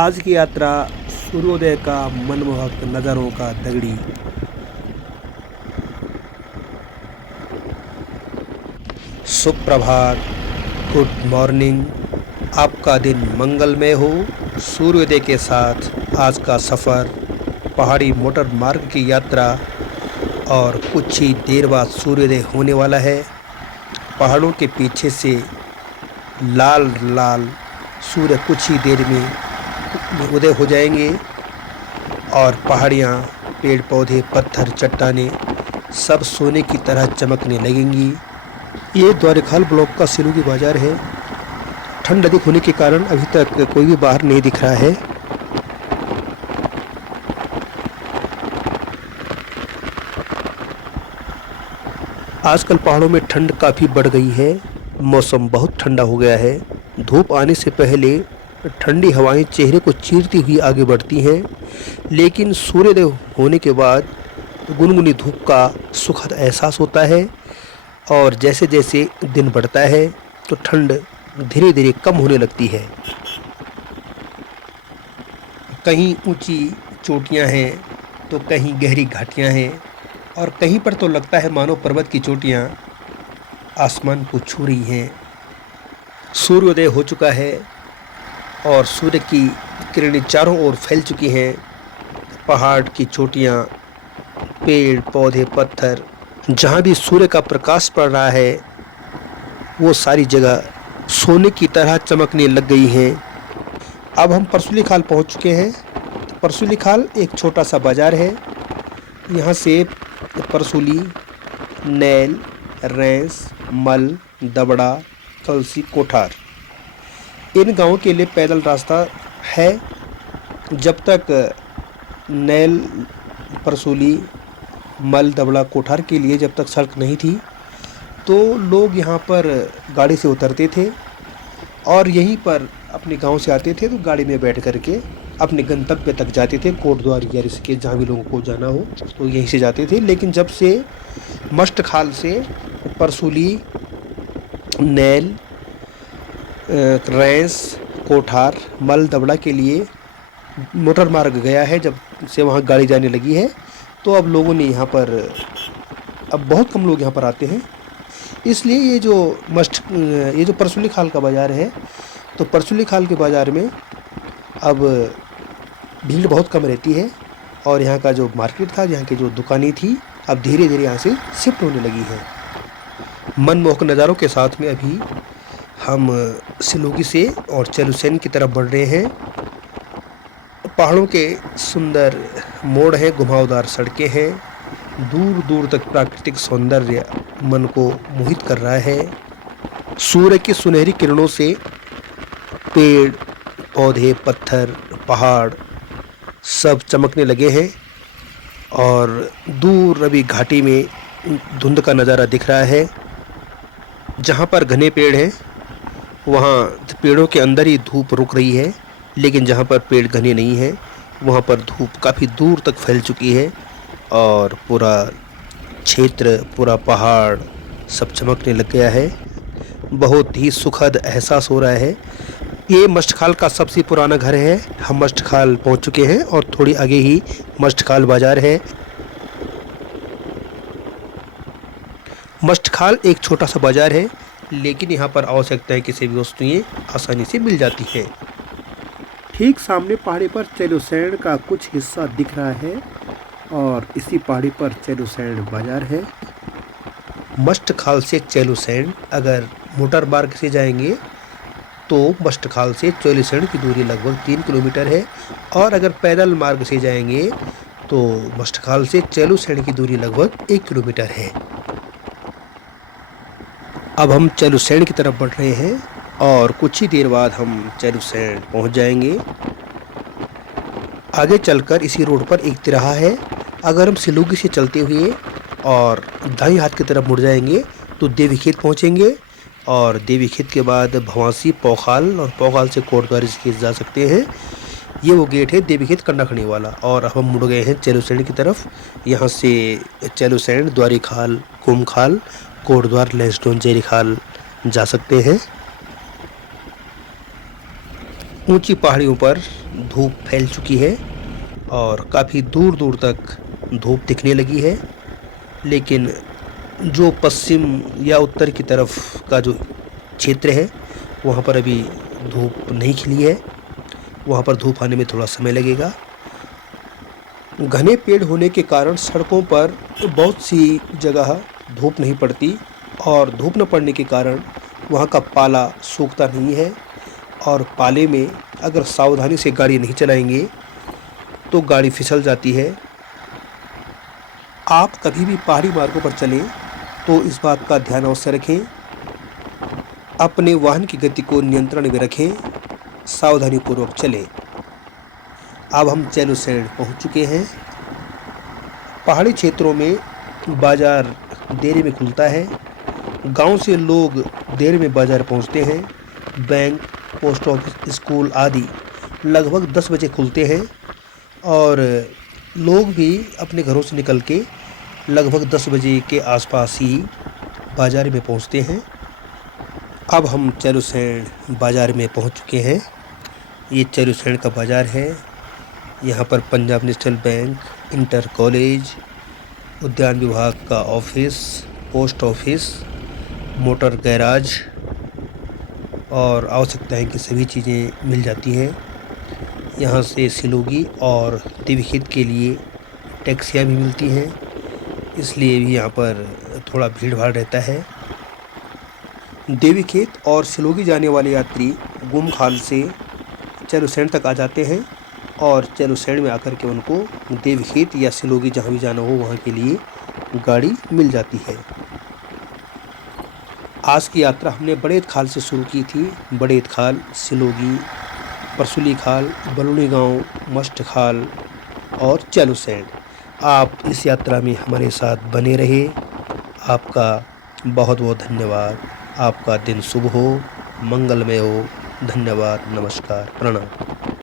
आज की यात्रा सूर्योदय का मनमोहक नज़ारों का दगड़ी। सुप्रभात, गुड मॉर्निंग। आपका दिन मंगलमय हो। सूर्योदय के साथ आज का सफ़र, पहाड़ी मोटर मार्ग की यात्रा और कुछ ही देर बाद सूर्योदय होने वाला है। पहाड़ों के पीछे से लाल लाल सूर्य कुछ ही देर में उदय हो जाएंगे और पहाड़ियाँ, पेड़ पौधे, पत्थर, चट्टानें सब सोने की तरह चमकने लगेंगी। ये द्वारिखाल ब्लॉक का सिलोगी बाजार है। ठंड अधिक होने के कारण अभी तक कोई भी बाहर नहीं दिख रहा है। आजकल पहाड़ों में ठंड काफ़ी बढ़ गई है। मौसम बहुत ठंडा हो गया है। धूप आने से पहले ठंडी हवाएं चेहरे को चीरती हुई आगे बढ़ती हैं, लेकिन सूर्योदय होने के बाद गुनगुनी धूप का सुखद एहसास होता है और जैसे जैसे दिन बढ़ता है तो ठंड धीरे धीरे कम होने लगती है। कहीं ऊंची चोटियां हैं तो कहीं गहरी घाटियां हैं और कहीं पर तो लगता है मानो पर्वत की चोटियां आसमान को छू रही हैं। सूर्योदय हो चुका है और सूर्य की किरणें चारों ओर फैल चुकी हैं। पहाड़ की चोटियां, पेड़ पौधे, पत्थर, जहाँ भी सूर्य का प्रकाश पड़ रहा है वो सारी जगह सोने की तरह चमकने लग गई हैं। अब हम परसुली खाल पहुँच चुके हैं। परसुली खाल एक छोटा सा बाज़ार है। यहाँ से परसुली, नैल, रेंस, मल, दबड़ा, कलसी, कोठार, इन गांवों के लिए पैदल रास्ता है। जब तक नैल, परसुली, मल, दबड़ा, कोठार के लिए जब तक सड़क नहीं थी तो लोग यहाँ पर गाड़ी से उतरते थे और यहीं पर अपने गांव से आते थे तो गाड़ी में बैठ करके अपने गंतव्य तक जाते थे। कोटद्वार या ऋषिकेश, जहाँ भी लोगों को जाना हो तो यहीं से जाते थे। लेकिन जब से मस्ट खाल से परसुली, नैल, रेंस, कोठार, मल, दबड़ा के लिए मोटर मार्ग गया है, जब से वहाँ गाड़ी जाने लगी है तो अब लोगों ने यहाँ पर, अब बहुत कम लोग यहाँ पर आते हैं। इसलिए ये जो परसुली खाल का बाज़ार है, तो परसुली खाल के बाज़ार में अब भीड़ बहुत कम रहती है और यहाँ का जो मार्केट था, यहाँ की जो दुकानें थी, अब धीरे धीरे यहाँ से शिफ्ट होने लगी हैं। मनमोहक नज़ारों के साथ में अभी हम सिलोगी से और चैलुसैन की तरफ बढ़ रहे हैं। पहाड़ों के सुंदर मोड़ हैं, घुमावदार सड़कें हैं, दूर दूर तक प्राकृतिक सौंदर्य मन को मोहित कर रहा है। सूर्य की सुनहरी किरणों से पेड़ पौधे, पत्थर, पहाड़ सब चमकने लगे हैं और दूर रवि घाटी में धुंध का नज़ारा दिख रहा है। जहाँ पर घने पेड़ हैं वहाँ पेड़ों के अंदर ही धूप रुक रही है, लेकिन जहाँ पर पेड़ घने नहीं हैं वहाँ पर धूप काफ़ी दूर तक फैल चुकी है और पूरा क्षेत्र, पूरा पहाड़ सब चमकने लग गया है। बहुत ही सुखद एहसास हो रहा है। ये मस्टखाल का सबसे पुराना घर है। हम मस्टखाल पहुँच चुके हैं और थोड़ी आगे ही मस्टखाल बाज़ार है। मस्टखाल एक छोटा सा बाज़ार है, लेकिन यहाँ पर आवश्यकताएं किसी भी वस्तुएं आसानी से मिल जाती हैं। ठीक सामने पहाड़ी पर चैलुसैन का कुछ हिस्सा दिख रहा है और इसी पहाड़ी पर चैलुसैन बाज़ार है। मस्टखाल से चैलुसैन अगर मोटर मार्ग से जाएंगे तो मस्टखाल से चैलुसैन की दूरी लगभग 3 किलोमीटर है और अगर पैदल मार्ग से जाएंगे तो मस्टखाल से चैलुसैन की दूरी लगभग 1 किलोमीटर है। अब हम चैलुसैन की तरफ बढ़ रहे हैं और कुछ ही देर बाद हम चैलुसैन पहुंच जाएंगे। आगे चलकर इसी रोड पर एक तिराहा है। अगर हम सिलोगी से चलते हुए और दाईं हाथ की तरफ मुड़ जाएंगे तो देवीखेत पहुंचेंगे और देवीखेत के बाद भवासी, पौखाल और पौखाल से कोटद्वार ऋषिकेश जा सकते हैं। ये वो गेट है देवीखेत कंडाखणी वाला। और अब हम मुड़ गए हैं चैलुसैन की तरफ। यहाँ से चैलुसैन, द्वारिखाल, कुमखाल, कोटद्वार, लैंसडौन, जयरीखाल जा सकते हैं। ऊंची पहाड़ियों पर धूप फैल चुकी है और काफ़ी दूर दूर तक धूप दिखने लगी है, लेकिन जो पश्चिम या उत्तर की तरफ का जो क्षेत्र है वहाँ पर अभी धूप नहीं खिली है। वहाँ पर धूप आने में थोड़ा समय लगेगा। घने पेड़ होने के कारण सड़कों पर बहुत सी जगह धूप नहीं पड़ती और धूप न पड़ने के कारण वहाँ का पाला सूखता नहीं है और पाले में अगर सावधानी से गाड़ी नहीं चलाएंगे तो गाड़ी फिसल जाती है। आप कभी भी पहाड़ी मार्गों पर चलें तो इस बात का ध्यान अवश्य रखें, अपने वाहन की गति को नियंत्रण में रखें, सावधानीपूर्वक चलें। अब हम चैलुसैंण पहुंच चुके हैं। पहाड़ी क्षेत्रों में बाज़ार देर में खुलता है। गांव से लोग देर में बाज़ार पहुंचते हैं। बैंक, पोस्ट ऑफिस, स्कूल आदि लगभग 10 बजे खुलते हैं और लोग भी अपने घरों से निकल के लगभग 10 बजे के आसपास ही बाज़ार में पहुंचते हैं। अब हम चैलुसैंण बाज़ार में पहुंच चुके हैं। ये चैलुसैंण का बाज़ार है। यहाँ पर Punjab national bank, inter college, उद्यान विभाग का office, post office, motor garage और आवश्यकताएं की सभी चीज़ें मिल जाती हैं। यहाँ से सिलोगी और देवीखेत के लिए टैक्सियाँ भी मिलती हैं, इसलिए भी यहाँ पर थोड़ा भीड़ भाड़ रहता है। देवीखेत और सिलोगी जाने वाले यात्री गुमखाल से चैलुसैंण तक आ जाते हैं और चैलुसैंण में आकर के उनको देवीखेत या सिलोगी जहाँ भी जाना हो वहाँ के लिए गाड़ी मिल जाती है। आज की यात्रा हमने बड़ेत खाल से शुरू की थी। बड़ेत खाल, सिलोगी, परसुली खाल, बलुनी गांव, मस्ट खाल और चैलुसैंण। आप इस यात्रा में हमारे साथ बने रहे। आपका बहुत बहुत धन्यवाद। आपका दिन शुभ हो, मंगलमय हो। धन्यवाद, नमस्कार, प्रणाम।